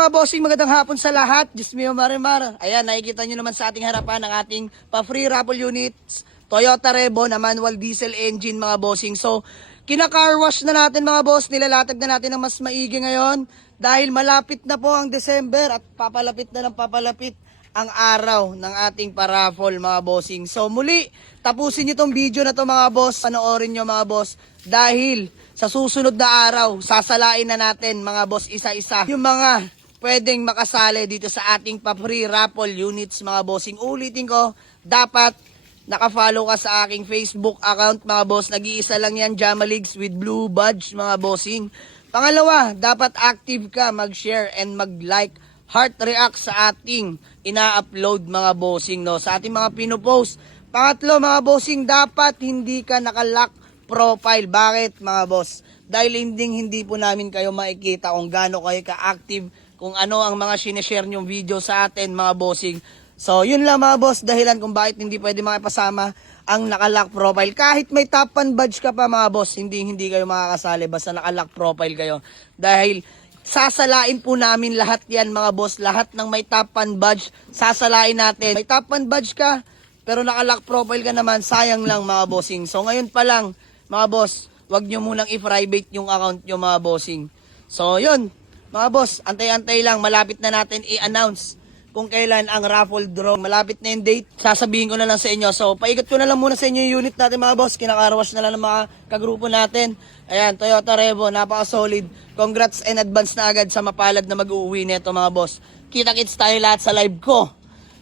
mga bossing, magandang hapon sa lahat. Diyos mio marimar. Ayan, nakikita nyo naman sa ating harapan ang ating pa-free raffle units. Toyota Revo na manual diesel engine mga bossing. So, kina-car wash na natin mga boss. Nilalatag na natin ng mas maigi ngayon. Dahil malapit na po ang December at papalapit na ng papalapit ang araw ng ating paraffle mga bossing. So, muli, tapusin nyo tong video na to mga boss. Panoorin nyo mga boss. Dahil sa susunod na araw, sasalain na natin mga boss isa-isa yung mga pwedeng makasali dito sa ating pa-free raffle units mga bossing. Ulitin ko, dapat nakafollow ka sa aking Facebook account mga boss. Nag-iisa lang yan, Jamaligs with blue badge mga bossing. Pangalawa, dapat active ka, mag-share and mag-like, heart react sa ating ina-upload mga bossing, no? Sa ating mga pinopost. Pangatlo mga bossing, dapat hindi ka nakalock profile. Bakit mga boss? Dahil hindi po namin kayo makikita kung gaano kayo ka-active, kung ano ang mga sinishare nyong video sa atin mga bossing. So yun lang mga boss, dahilan kung bakit hindi pwede makipasama ang nakalock profile. Kahit may top 1 badge ka pa mga boss, hindi kayo makakasali basta nakalock profile kayo. Dahil sasalain po namin lahat yan mga boss, lahat ng may top 1 badge, sasalain natin. May top 1 badge ka, pero nakalock profile ka naman, sayang lang mga bossing. So ngayon pa lang, mga boss, wag nyo munang i-private yung account nyo mga bossing. So yun, mga boss, antay-antay lang, malapit na natin i-announce kung kailan ang raffle draw. Malapit na yung date, sasabihin ko na lang sa inyo. So paikot ko na lang muna sa inyo yung unit natin mga boss, kinakarwash na lang ng mga kagrupo natin. Ayan, Toyota Revo, napaka-solid. Congrats and advance na agad sa mapalad na mag-uuwi nito mga boss. Kita-kits tayo lahat sa live ko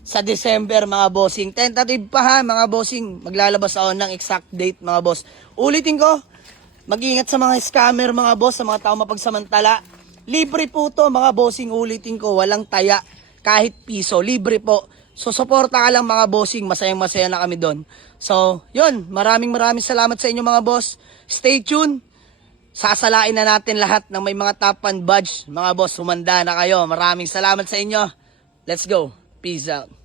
sa December mga bossing. Tentative pa ha mga bossing. Maglalabas ako ng exact date mga boss. Ulitin ko, mag-ingat sa mga scammer mga boss, sa mga tao mapagsamantala. Libre po to mga bossing, ulitin ko, walang taya kahit piso. Libre po. So suporta ka lang mga bossing, masayang-masaya na kami doon. So yun, maraming salamat sa inyo mga boss. Stay tuned. Sasalain na natin lahat ng may mga top 1 badge. Mga boss, humanda na kayo. Maraming salamat sa inyo. Let's go. Peace out.